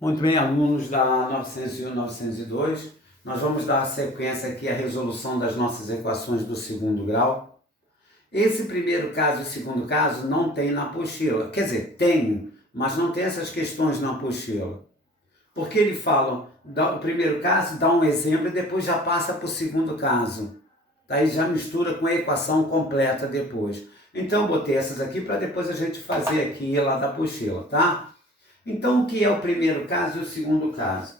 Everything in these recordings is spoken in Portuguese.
Muito bem, alunos da 901 e 902, nós vamos dar sequência aqui à resolução das nossas equações do segundo grau. Esse primeiro caso e segundo caso não tem na apostila, quer dizer, tem, mas não tem essas questões na apostila. Porque ele fala, o primeiro caso dá um exemplo e depois já passa para o segundo caso. Daí já mistura com a equação completa depois. Então eu botei essas aqui para depois a gente fazer aqui lá da apostila, tá? Então, o que é o primeiro caso e o segundo caso?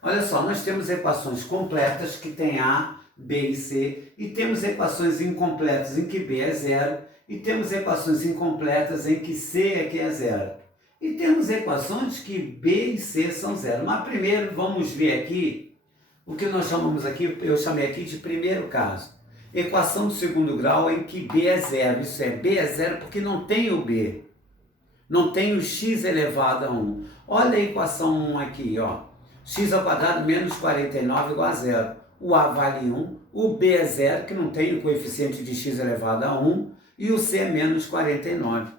Olha só, nós temos equações completas que tem A, B e C, e temos equações incompletas em que B é zero, e temos equações incompletas em que C é zero. E temos equações que B e C são zero. Mas primeiro vamos ver aqui o que nós chamamos aqui, eu chamei aqui de primeiro caso. Equação do segundo grau em que B é zero. Isso é, B é zero porque não tem o B. Não tem o x elevado a 1. Olha a equação 1 aqui, ó. X ao quadrado menos 49 igual a zero. O A vale 1, o B é zero, que não tem o coeficiente de x elevado a 1, e o C é menos 49.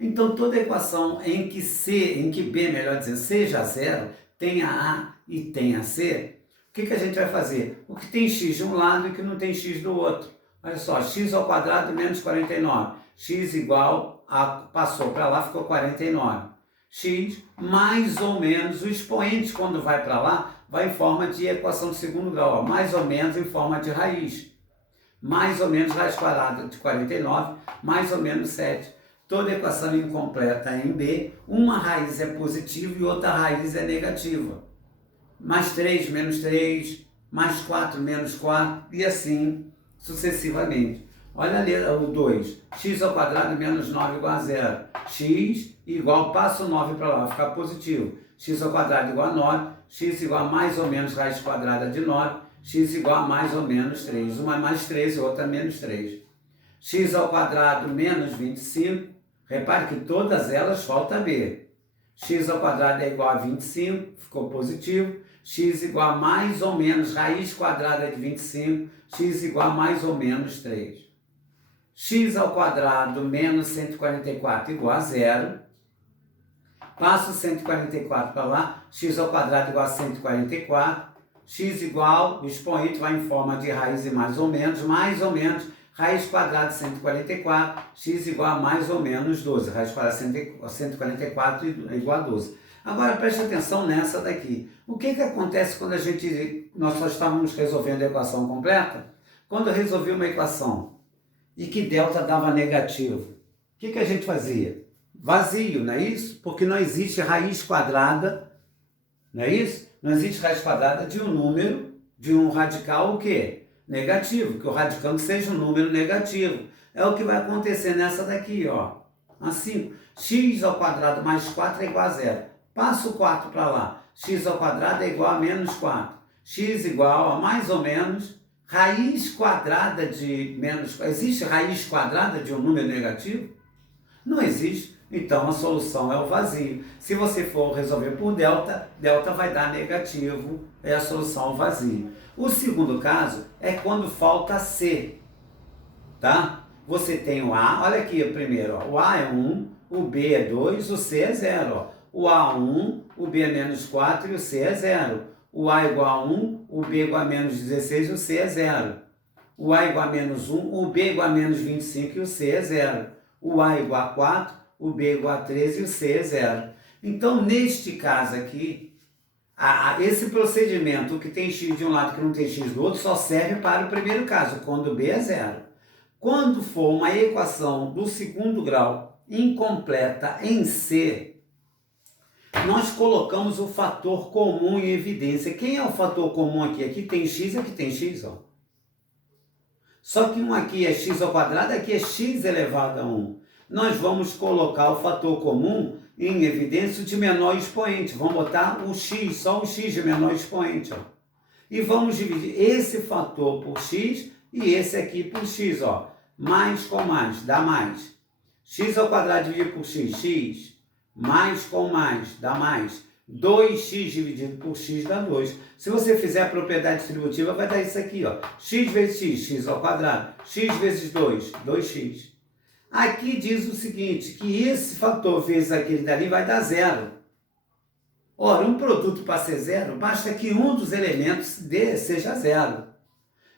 Então, toda equação em que B, melhor dizendo, seja zero, tenha A e tenha C, o que a gente vai fazer? O que tem x de um lado e o que não tem x do outro. Olha só, x ao quadrado menos 49. X igual a, passou para lá, ficou 49. X mais ou menos, o expoente quando vai para lá, vai em forma de equação de segundo grau, ó, mais ou menos em forma de raiz. Mais ou menos raiz quadrada de 49, mais ou menos 7. Toda equação incompleta em B, uma raiz é positiva e outra raiz é negativa. Mais 3, menos 3, mais 4, menos 4, e assim sucessivamente. Olha ali o 2, x ao quadrado menos 9 igual a zero. X igual, passa o 9 para lá, ficar positivo. X ao quadrado igual a 9, x igual a mais ou menos raiz quadrada de 9, x igual a mais ou menos 3. Uma é mais 3 e outra é menos 3. X ao quadrado menos 25, repare que todas elas falta B. X ao quadrado é igual a 25, ficou positivo. X igual a mais ou menos raiz quadrada de 25, x igual a mais ou menos 3. X ao quadrado menos 144 igual a zero. Passo 144 para lá, x ao quadrado igual a 144. X igual, o expoente vai em forma de raiz e mais ou menos, raiz quadrada de 144, x igual a mais ou menos 12. Raiz quadrada de 144 igual a 12. Agora preste atenção nessa daqui. O que acontece quando nós só estávamos resolvendo a equação completa? Quando eu resolvi uma equação e que delta dava negativo, o que a gente fazia? Vazio, não é isso? Porque não existe raiz quadrada, não é isso? Não existe raiz quadrada de um número, de um radical o quê? Negativo, que o radicando seja um número negativo. É o que vai acontecer nessa daqui, ó. Assim, x ao quadrado mais 4 é igual a zero. Passo o 4 para lá. X ao quadrado é igual a menos 4. X igual a mais ou menos raiz quadrada de menos... Existe raiz quadrada de um número negativo? Não existe. Então a solução é o vazio. Se você for resolver por delta, delta vai dar negativo, é a solução o vazio. O segundo caso é quando falta C, tá? Você tem o A, olha aqui o primeiro, ó. O A é 1, o B é 2, o C é 0, ó. O A é 1, o B é menos 4 e o C é 0. O A igual a 1, o B igual a menos 16 e o C é 0. O A igual a menos 1, o B igual a menos 25 e o C é 0. O A igual a 4, o B igual a 13 e o C é 0. Então, neste caso aqui, esse procedimento, o que tem x de um lado e que não tem x do outro, só serve para o primeiro caso, quando o B é 0. Quando for uma equação do segundo grau incompleta em C, nós colocamos o fator comum em evidência. Quem é o fator comum aqui? Aqui tem x e aqui tem x, ó. Só que um aqui é x ao quadrado, aqui é x elevado a 1. Nós vamos colocar o fator comum em evidência de menor expoente. Vamos botar o x, só o x de menor expoente, ó. E vamos dividir esse fator por x e esse aqui por x, ó. Mais com mais, dá mais. X ao quadrado dividido por x, x. Mais com mais, dá mais. 2x dividido por x dá 2. Se você fizer a propriedade distributiva, vai dar isso aqui, ó. X vezes x, x ao quadrado. X vezes 2, 2x. Aqui diz o seguinte, que esse fator vezes aquele dali vai dar 0. Ora, um produto para ser zero, basta que um dos elementos seja zero.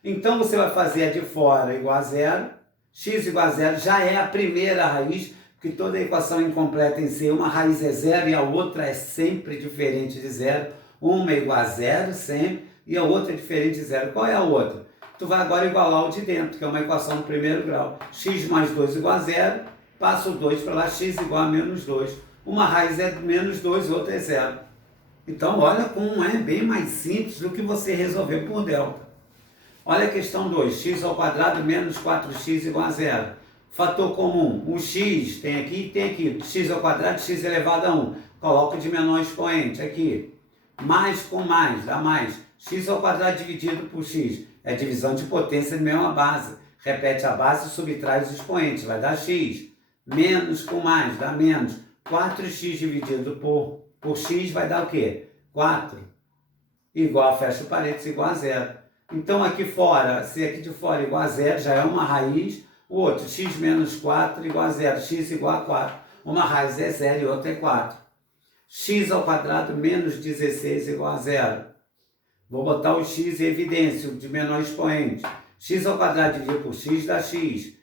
Então, você vai fazer a de fora igual a zero, x igual a zero, já é a primeira raiz, porque toda equação incompleta em si, uma raiz é zero e a outra é sempre diferente de zero. Uma é igual a zero sempre e a outra é diferente de zero. Qual é a outra? Tu vai agora igualar o de dentro, que é uma equação do primeiro grau. X mais 2 igual a zero, passa o 2 para lá, x igual a menos 2. Uma raiz é menos 2, outra é zero. Então, olha como é bem mais simples do que você resolver por delta. Olha a questão 2, x ao quadrado menos 4x igual a zero. Fator comum, o x tem aqui e tem aqui. X ao quadrado, x elevado a 1. Coloco de menor expoente aqui. Mais com mais, dá mais. X ao quadrado dividido por x. É divisão de potência de mesma base. Repete a base e subtrai os expoentes. Vai dar x. Menos com mais, dá menos. 4x dividido por x vai dar o quê? 4. Igual, fecha o parênteses, igual a zero. Então aqui fora, se aqui de fora igual a zero, já é uma raiz. O outro, x menos 4 igual a zero. X igual a 4. Uma raiz é zero e outra é 4. X ao quadrado menos 16 igual a zero. Vou botar o x em evidência, o de menor expoente. X ao quadrado dividido por x dá x.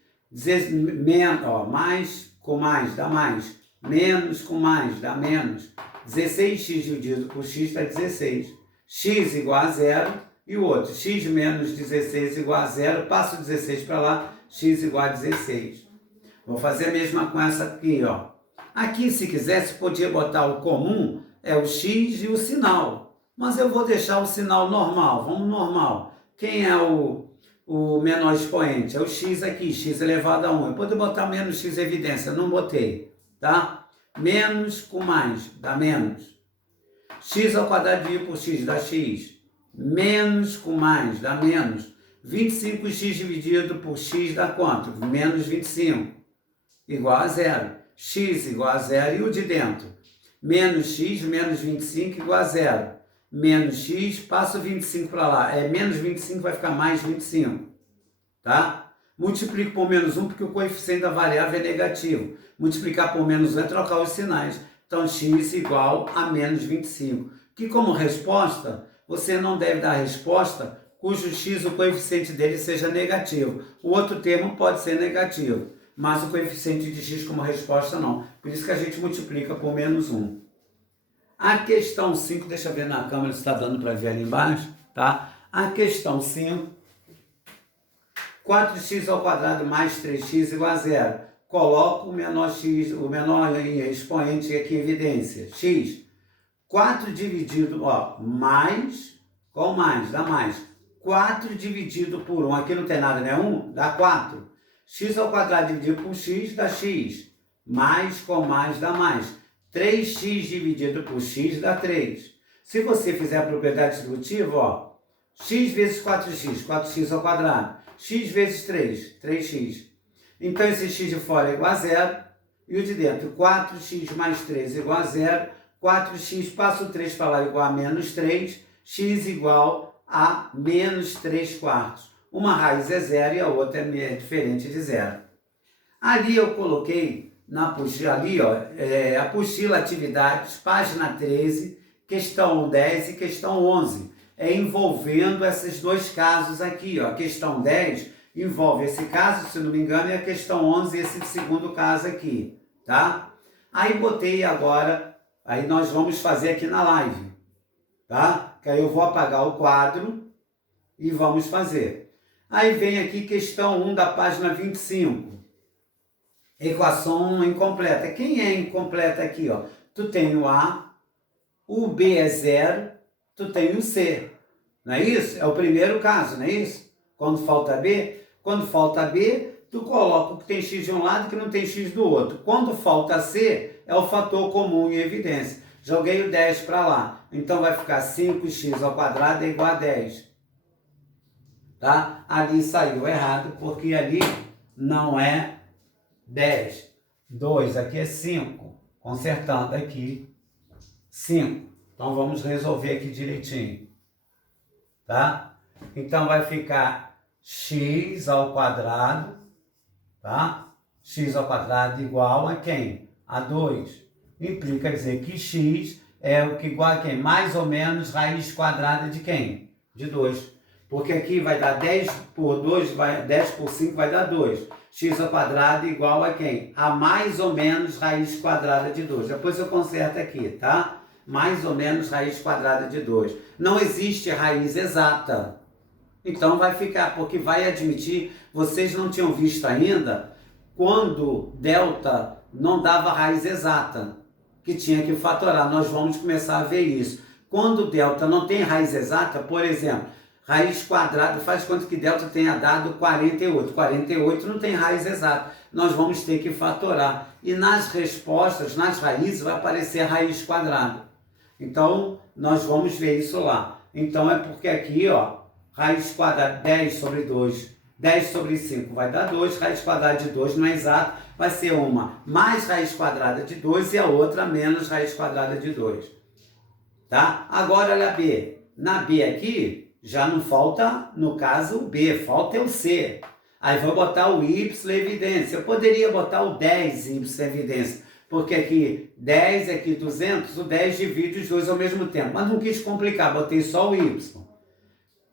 Mais com mais dá mais. Menos com mais dá menos. 16x dividido por x dá 16. X igual a zero. E o outro, x menos 16 igual a zero. Passo 16 para lá, x igual a 16. Vou fazer a mesma com essa aqui, ó. Aqui, se quisesse, podia botar o comum, é o x e o sinal. Mas eu vou deixar o sinal normal, vamos normal. Quem é o menor expoente? É o x aqui, x elevado a 1. Eu poderia botar menos x em evidência, não botei, tá? Menos com mais, dá menos. X ao quadrado dividido por x dá x. Menos com mais, dá menos. 25x dividido por x dá quanto? Menos 25. Igual a zero. X igual a zero e o de dentro. Menos x menos 25 igual a zero. Menos x, passa o 25 para lá. Menos 25 vai ficar mais 25. Tá? Multiplico por menos 1 porque o coeficiente da variável é negativo. Multiplicar por menos 1 é trocar os sinais. Então, x igual a menos 25. Que como resposta, você não deve dar a resposta cujo x, o coeficiente dele seja negativo. O outro termo pode ser negativo, mas o coeficiente de x como resposta não. Por isso que a gente multiplica por menos 1. A questão 5, deixa eu ver na câmera se está dando para ver ali embaixo, tá? A questão 5, 4x ao quadrado mais 3x igual a zero. Coloco o menor x, o menor expoente aqui em evidência, x. 4 dividido, mais com mais, dá mais. 4 dividido por 1, aqui não tem nada, né? 1 dá 4. X ao quadrado dividido por x dá x. Mais com mais dá mais. 3x dividido por x dá 3. Se você fizer a propriedade distributiva, x vezes 4x, 4x ao quadrado. X vezes 3, 3x. Então esse x de fora é igual a zero. E o de dentro, 4x mais 3 igual a zero. 4x, passa o 3 para lá igual a menos 3. X igual a menos 3 quartos. Uma raiz é zero e a outra é diferente de zero. Ali eu coloquei na apostila, ali, apostila atividades, página 13, questão 10 e questão 11. Envolvendo esses dois casos aqui, ó. A questão 10 envolve esse caso, se não me engano, e a questão 11 esse segundo caso aqui, tá? Aí botei agora, aí nós vamos fazer aqui na live, tá? Que aí eu vou apagar o quadro e vamos fazer. Aí vem aqui questão 1 da página 25. Equação incompleta. Quem é incompleta aqui, ó? Tu tem o A, o B é zero, tu tem o C. Não é isso? É o primeiro caso, não é isso? Quando falta B, tu coloca o que tem x de um lado e que não tem x do outro. Quando falta C, é o fator comum em evidência. Joguei o 10 para lá. Então vai ficar 5x ao quadrado é igual a 10. Tá? Ali saiu errado, porque ali não é 10. 2, aqui é 5. Consertando aqui, 5. Então vamos resolver aqui direitinho. Tá? Então vai ficar x ao quadrado, tá? X ao quadrado igual a quem? A 2. Implica dizer que x é o que igual a quem? Mais ou menos raiz quadrada de quem? De 2. Porque aqui vai dar 10 por 2, 10 por 5 vai dar 2. X ao quadrado igual a quem? A mais ou menos raiz quadrada de 2. Depois eu conserto aqui, tá? Mais ou menos raiz quadrada de 2. Não existe raiz exata. Então vai ficar, porque vai admitir, vocês não tinham visto ainda, quando delta não dava raiz exata, que tinha que fatorar. Nós vamos começar a ver isso. Quando delta não tem raiz exata, por exemplo, raiz quadrada, faz quanto que delta tenha dado 48. 48 não tem raiz exata. Nós vamos ter que fatorar. E nas respostas, nas raízes, vai aparecer a raiz quadrada. Então, nós vamos ver isso lá. Então, é porque aqui, ó, raiz quadrada 10 sobre 2, 10 sobre 5 vai dar 2, raiz quadrada de 2 não é exato, vai ser uma mais raiz quadrada de 2 e a outra menos raiz quadrada de 2. Tá? Agora, olha a B. Na B aqui, já não falta, no caso, o B, falta o C. Aí vou botar o Y em evidência. Eu poderia botar o 10 em evidência, porque aqui 10, aqui 200, o 10 divide os dois ao mesmo tempo. Mas não quis complicar, botei só o Y.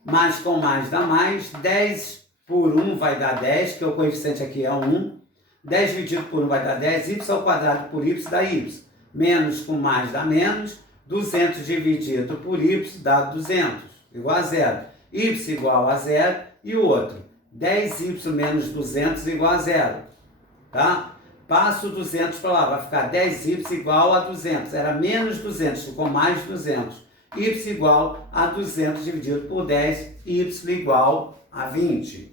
Mais com mais dá mais, 10 por 1 vai dar 10, que o coeficiente aqui é 1. 10 dividido por 1 vai dar 10, y ao quadrado por y dá y. Menos com mais dá menos, 200 dividido por y dá 200, igual a zero. Y igual a zero e o outro, 10y menos 200 igual a zero. Tá? Passo 200 para lá, vai ficar 10y igual a 200. Era menos 200, ficou mais 200. Y igual a 200 dividido por 10, y igual a 20.